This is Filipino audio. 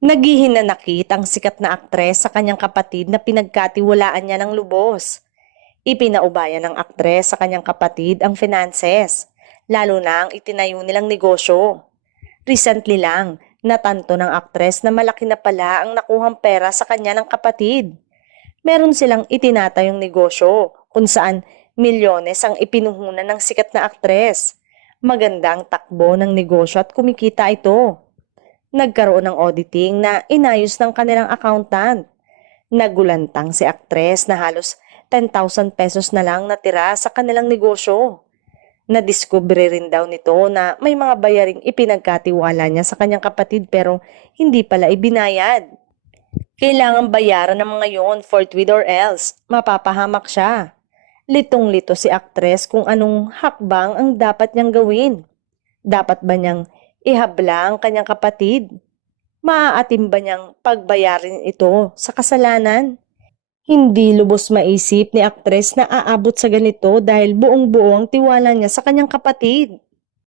Naghihinanakit ang sikat na aktres sa kanyang kapatid na pinagkatiwalaan niya ng lubos. Ipinaubayan ng aktres sa kanyang kapatid ang finances, lalo na ang itinayo nilang negosyo. Recently lang, natanto ng aktres na malaki na pala ang nakuhang pera sa kanya ng kapatid. Meron silang itinatayong negosyo kung saan milyones ang ipinuhunan ng sikat na aktres. Magandang takbo ng negosyo at kumikita ito. Nagkaroon ng auditing na inayos ng kanilang accountant. Nagulantang si aktres na halos 10,000 pesos na lang natira sa kanilang negosyo. Nadiskubre rin daw nito na may mga bayaring ipinagkatiwala niya sa kanyang kapatid pero hindi pala ibinayad. Kailangan bayaran ng mga yon forthwith or else mapapahamak siya. Litong-lito si aktres kung anong hakbang ang dapat niyang gawin. Dapat ba niyang ihabla ang kanyang kapatid? Maaatim ba niyang pagbayarin ito sa kasalanan? Hindi lubos maisip ni aktres na aabot sa ganito dahil buong-buo ang tiwala niya sa kanyang kapatid.